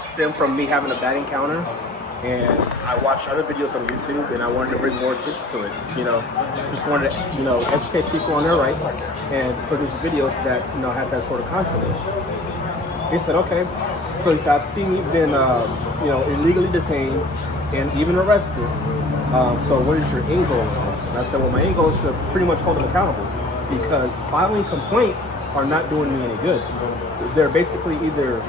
all stemmed from me having a bad encounter, and I watched other videos on YouTube, and I wanted to bring more attention to it. You know, just wanted to, you know, educate people on their rights and produce videos that, you know, have that sort of content. He said, okay. So he said, I've seen you've been, you know, illegally detained and even arrested. So what is your end goal? And I said, well, my end goal is to pretty much hold them accountable, because filing complaints are not doing me any good. They're basically either,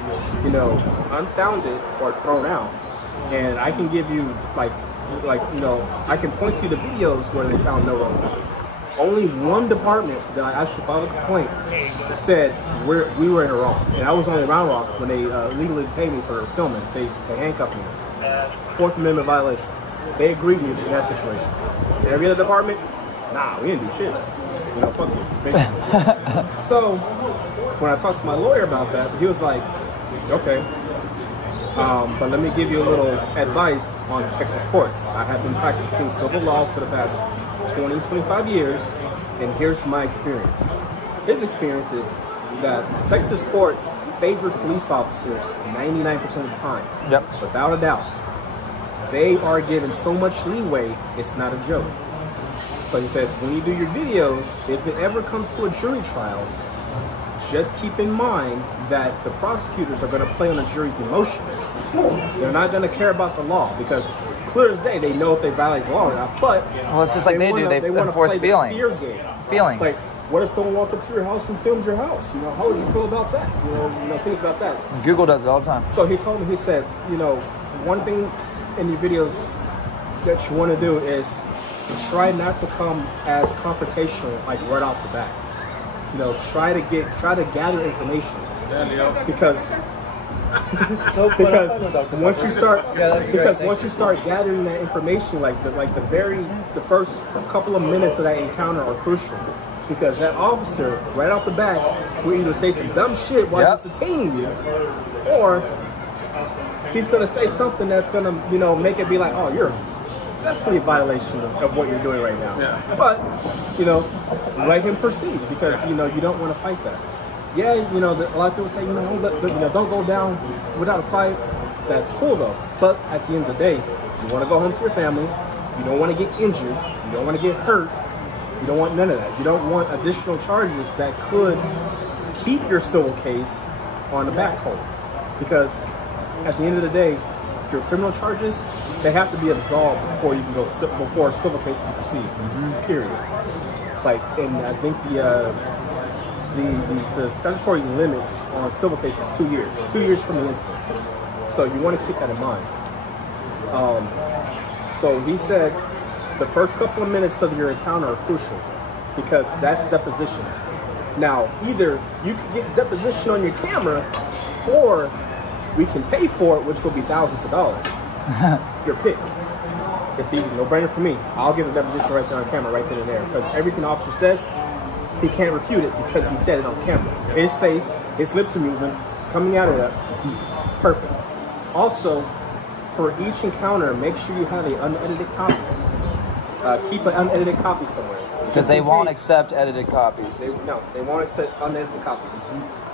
you know, unfounded or thrown out. And I can give you, like, you know, I can point to the videos where they found no wrongdoing. Only one department that I actually filed a complaint said we were in the wrong. And I was only Round Rock when they legally detained me for filming. They handcuffed me. Fourth Amendment violation. They agreed with me in that situation. And every other department, nah, we didn't do shit. You know, fuck you, basically. So when I talked to my lawyer about that, he was like, okay. But let me give you a little advice on Texas courts. I have been practicing civil law for the past 20, 25 years, and here's my experience. His experience is that Texas courts favor police officers 99% of the time. Yep. Without a doubt. They are given so much leeway, it's not a joke. So he said, when you do your videos, if it ever comes to a jury trial, just keep in mind that the prosecutors are going to play on the jury's emotions. They're not going to care about the law, because clear as day, they know if they violate the law or not. But well, it's just like they do. They enforce feelings. Feelings. Like, what if someone walked up to your house and filmed your house? You know, how would you feel about that? You know, think about that. Google does it all the time. So he told me, he said, you know, one thing in your videos that you want to do is try not to come as confrontational, like right off the bat. You know, try to gather information, because once you start gathering that information, the first couple of minutes of that encounter are crucial, because that officer right off the bat will either say some dumb shit while he's detaining you, or he's gonna say something that's gonna, you know, make it be like, oh, you're definitely a violation of what you're doing right now. Yeah. But, you know, let him proceed, because, you know, you don't want to fight that. Yeah, you know, a lot of people say, you know, don't go down without a fight. That's cool, though. But at the end of the day, you want to go home to your family. You don't want to get injured. You don't want to get hurt. You don't want none of that. You don't want additional charges that could keep your civil case on the back hold. Because at the end of the day, your criminal charges, they have to be absolved before you can go, before a civil case can proceed. Period. Like, and I think the statutory limits on civil cases is 2 years. 2 years from the incident. So you want to keep that in mind. So he said the first couple of minutes of your encounter are crucial, because that's deposition. Now, either you can get deposition on your camera, or we can pay for it, which will be thousands of dollars. Your pick. It's easy, no brainer for me. I'll give a deposition right there on camera, right then and there, because everything the officer says, he can't refute it because he said it on camera. His face, his lips are moving, it's coming out of that. Perfect. Also, for each encounter, make sure you have an unedited copy. Keep an unedited copy somewhere. Because they won't accept edited copies. They won't accept unedited copies.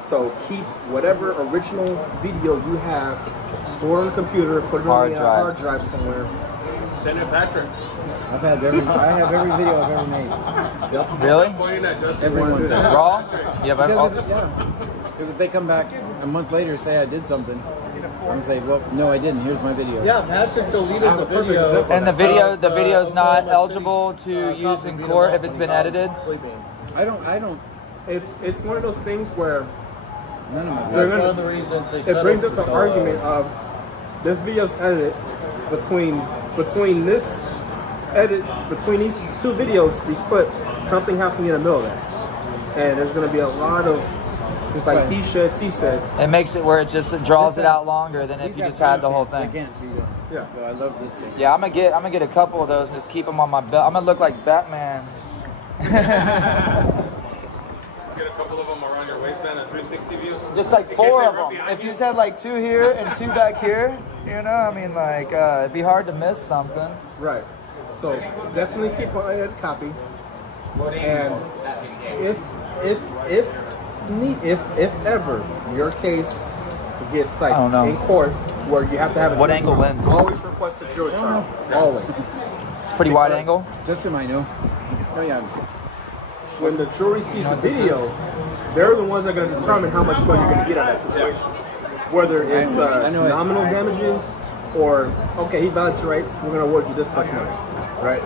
So keep whatever original video you have stored on the computer, put it on a hard drive somewhere. Send it, Patrick. I have every video I've ever made. Yep. Really? Everyone. Raw? Yeah, but because if they come back a month later and say I did something, I'm gonna say, well, no, I didn't. Here's my video. Yeah, Patrick deleted the video. And the video's not eligible to use in court if it's been edited. Sleeping. I don't. It's one of those things where None of my That's one of the reasons they it brings up the argument of this video's edited between this edit between these two videos, these clips, something happening in the middle of that, and there's going to be a lot of it's like he said, she said. It makes it where it draws it out longer than if you just had the whole thing. Yeah. So I love this thing. Yeah, I'm gonna get a couple of those and just keep them on my belt. I'm gonna look like Batman. Get a couple of them around your waistband at 360 view. Just like 4 of them. If you just had like 2 here and 2 back here, you know, I mean, like it'd be hard to miss something. Right. So definitely keep a copy. And if ever your case gets like in court where you have to have a What jury angle trial. wins? Always request a jury trial. Always. It's pretty wide Because- angle. Just so I know. Oh yeah. When the jury sees You know the what this video, is? they're the ones that are going to determine how much money you're going to get out of that situation. Whether it's I know it. nominal damages or, okay, he violated your rights, we're going to award you this much money. Right?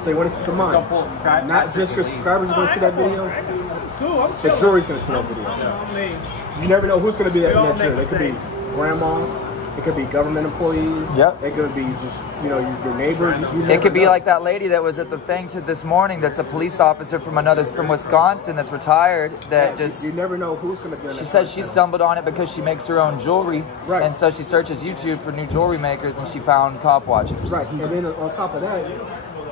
So you want to keep in mind, not just your subscribers are going to see that video, the jury's going to see that video. You never know who's going to be in that jury. They could be grandmas, it could be government employees, Yep. it could be just, you know, your neighbor. You It never could be know. like that lady that was at the thing this morning. That's a police officer from Wisconsin that's retired. That just You never know who's going to be in that she says she jury. stumbled on it because she makes her own jewelry, Right. and so she searches YouTube for new jewelry makers, and she found cop watchers. Right, and then on top of that,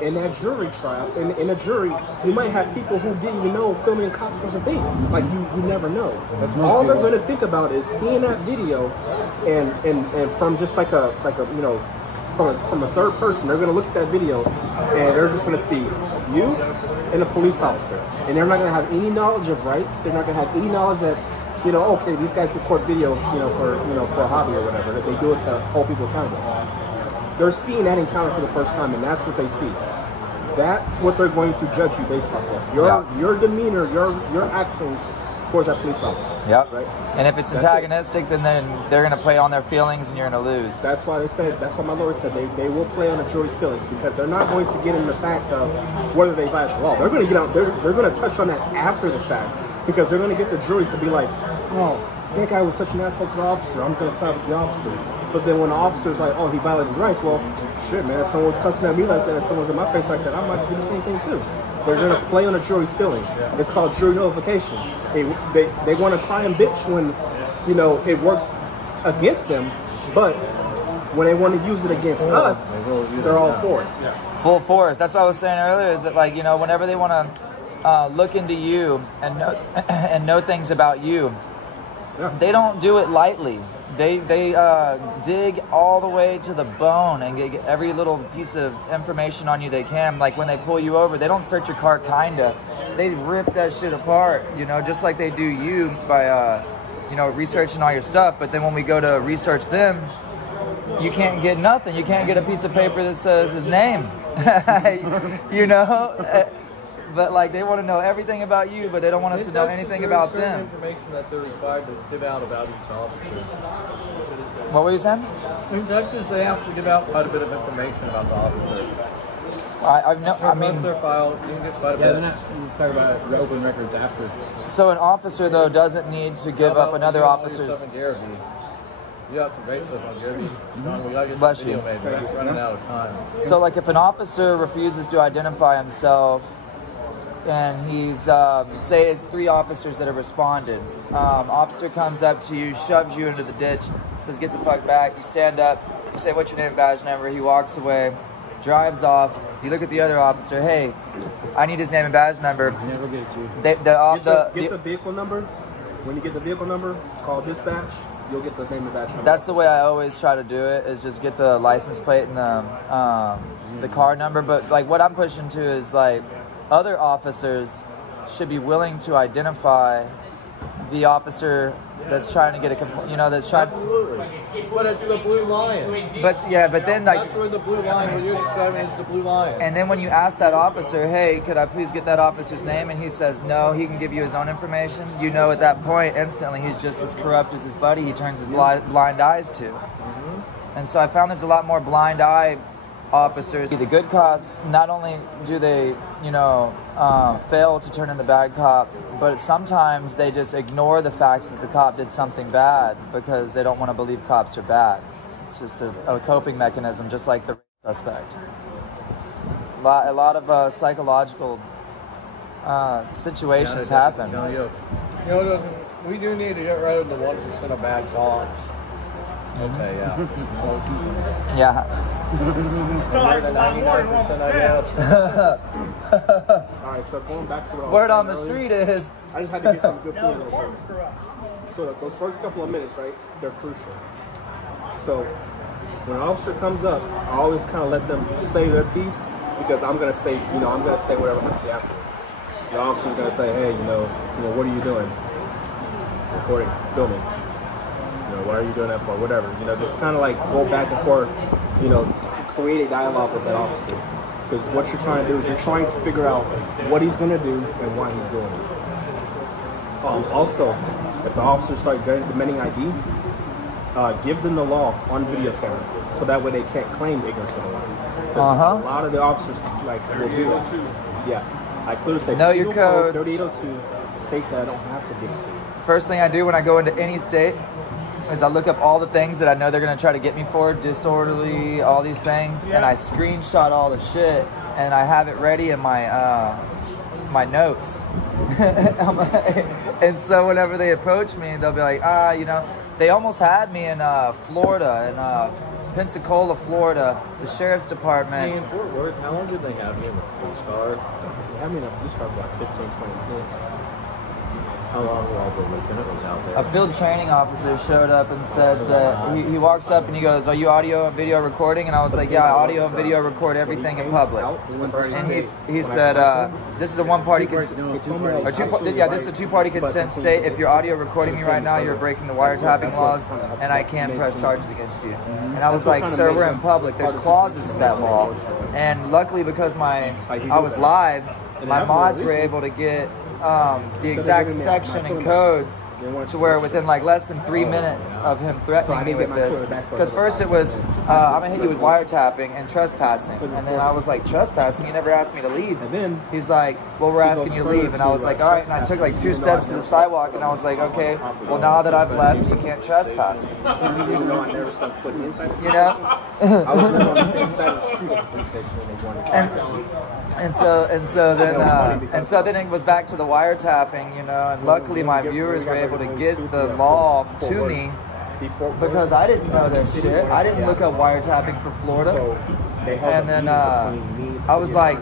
in that jury trial, in a jury, you might have people who didn't even know filming cops was a thing. Like you never know. That's most All they're people. going to think about is seeing that video, and from just like a you know, from a third person, they're going to look at that video, and they're just going to see you and a police officer, and they're not going to have any knowledge of rights. They're not going to have any knowledge that, you know, okay, these guys record video, for a hobby or whatever. That they do it to hold people accountable. They're seeing that encounter for the first time, and that's what they see. That's what they're going to judge you based off of. Your demeanor, your actions towards that police officer. Yep. Right. And if it's That's antagonistic, then they're going to play on their feelings, and you're going to lose. That's why they said. That's why my lawyer said they will play on the jury's feelings, because they're not going to get in the fact of whether they violate the law. They're going to get out. They're going to touch on that after the fact, because they're going to get the jury to be like, oh, that guy was such an asshole to the officer. I'm going to side with the officer. But then when the officer's like, oh, he violated his rights, well, shit, man, if someone's cussing at me like that, if someone's in my face like that, I might do the same thing too. They're going to play on the jury's feeling. It's called jury nullification. They want to cry and bitch when, you know, it works against them, but when they want to use it against us, they're all for it. Full force. That's what I was saying earlier. Is that, like, you know, whenever they want to look into you and know, and know things about you, they don't do it lightly. They dig all the way to the bone and get every little piece of information on you they can. Like when they pull you over, they don't search your car kinda. They rip that shit apart, you know, just like they do you by, you know, researching all your stuff. But then when we go to research them, you can't get nothing. You can't get a piece of paper that says his name, you know? But like they want to know everything about you, but they don't want us to know anything about them. Information that they're required to give out about each officer. What were you saying? In Texas, they have to give out quite a bit of information about the officer. I mean, their file, you can get quite a Yeah, bit. they're not. Let's talk about the open records after. so an officer though doesn't need to give up another officer's. You have to rate stuff on Gary. Don, we gotta get Bless the video you. made. We're just running out of time. So like if an officer refuses to identify himself, and he's say it's 3 officers that have responded. Officer comes up to you, shoves you into the ditch, says get the fuck back. You stand up, you say what's your name, badge number. He walks away, drives off. You look at the other officer. Hey, I need his name and badge number. Never get it to you. Get the vehicle number. When you get the vehicle number, call dispatch. You'll get the name and badge number. That's the way I always try to do it. Is just get the license plate and the car number. But like what I'm pushing to is like other officers should be willing to identify the officer that's trying to get a complaint. You know, that's trying. Absolutely. But it's the blue line. But yeah, but then like. That's where the blue line, what you're describing is the blue line. And then when you ask that officer, hey, could I please get that officer's name? And he says no, he can give you his own information. You know at that point, instantly, he's just as corrupt as his buddy he turns his blind eyes to. And so I found there's a lot more blind eye officers. The good cops, not only do they, you know, fail to turn in the bad cop, but sometimes they just ignore the fact that the cop did something bad because they don't want to believe cops are bad. It's just a coping mechanism, just like the suspect. A lot of psychological situations happen. We do need to get rid of the 1% of bad cops. Okay, yeah. Yeah. More than 99%, I guess. All right, so going back to what I was Word on saying the earlier, street is. I just had to get some good food real quick. So those first couple of minutes, right, they're crucial. So when an officer comes up, I always kind of let them say their piece because I'm gonna say, I'm gonna say whatever I'm gonna say afterwards. The officer's gonna say, hey, what are you doing? Recording, filming. know, what are you doing that for? Whatever. You know, just kind of like go back and forth. You know, create a dialogue with that officer. Because what you're trying to do is you're trying to figure out what he's going to do and why he's doing it. Also, if the officers start demanding ID, give them the law on video camera, so that way they can't claim ignorance of the law. Because a lot of the officers like will do that. Yeah, I clearly say know your codes. 3802 states that I don't have to give it to you. First thing I do when I go into any state is I look up all the things that I know they're going to try to get me for, disorderly, all these things, and I screenshot all the shit, and I have it ready in my my notes. And so whenever they approach me, they'll be like, you know, they almost had me in Florida, in Pensacola, Florida, the sheriff's department. Hey, in Fort Worth, how long did they have you in the police car? They had me in a police car for like 15, 20 minutes. How long while the lieutenant was out there? A field training officer showed up and said that he walks up and he goes, "Are you audio and video recording?" And I was like, "Yeah, audio and video record everything in public." And he said, "This is a one-party consent, this is a two-party consent state. If you're audio recording me right now, you're breaking the wiretapping laws, and I can press charges against you." And I was like, "Sir, we're in public. There's clauses to that law." And luckily, because I was live, my mods were able to get the exact section and codes to where within like less than 3 minutes of him threatening me with this, because first it was I'm gonna hit you with wiretapping and trespassing, and then I was like, trespassing? You never asked me to leave. And then he's like, well, we're asking you to leave, and I was like, all right. And I took like 2 steps to the sidewalk, and I was like, okay, well, now that I've left, you can't trespass me. Even though I never stepped foot inside, you know. I was never on the same side of the street as the police station when they wanted and so then it was back to the wiretapping, you know, and luckily my viewers were able to get the law to me because I didn't know their shit. I didn't look up wiretapping for Florida. And then I was like,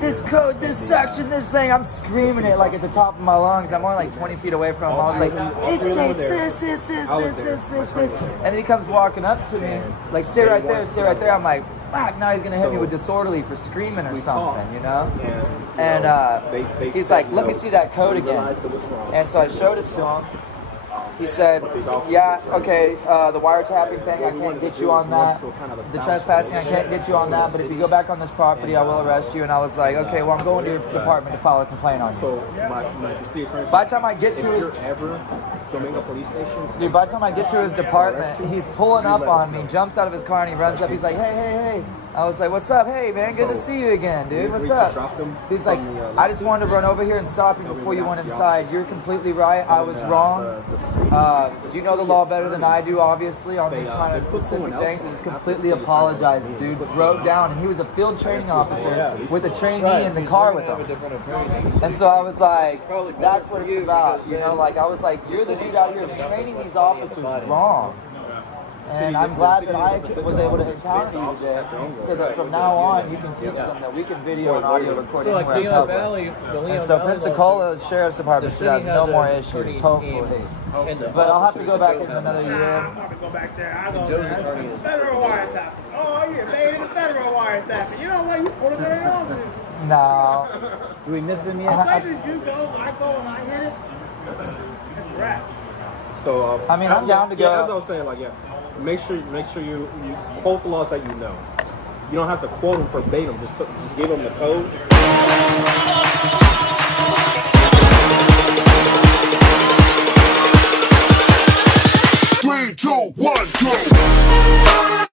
this code, this section, this thing, I'm screaming it like at the top of my lungs. I'm only like 20 feet away from him. I was like, it states this. And then he comes walking up to me, like, stay right there. I'm like, fuck, now he's going to hit me with disorderly for screaming or something, you know? And he's like, let me see that code again. And so I showed it to him. He said, yeah, okay, the wiretapping thing, I can't get you on that. The trespassing, I can't get you on that. But if you go back on this property, I will arrest you. And I was like, okay, well, I'm going to your department to file a complaint on you. So, by the time I get to his... filming a police station? Dude, by the time I get to his department, he's pulling up on me, jumps out of his car, and he runs up. He's like, hey. I was like, what's up? Hey, man, good to see you again, dude. What's up? He's like, I just wanted to run over here and stop you before you went inside. You're completely right. I was wrong. You know the law better than I do, obviously, on these kind of specific things. And just completely apologizing, dude. Broke down, and he was a field training officer with a trainee in the car with him. And so I was like, that's what it's about. You know, like, I was like, you're the dude out here training these officers wrong. And I'm glad that I was able to encounter you today, so that from now on you can teach them that we can video and audio record anywhere in public. And so Pensacola Sheriff's Department should have no more issues, hopefully. But I'll have to go back in another year. I'm going to go back there. I go there. Federal wiretapping. Oh, you're made in federal wiretapping. You know what? You put it very often. No. Do we miss him yet? Places you go, I go and I hit it. It's a wrap. So, I mean, I'm down to go. Yeah, that's what I'm saying. Like, yeah. Make sure you quote the laws that you know. You don't have to quote them verbatim. Just give them the code. 3, 2, 1, go!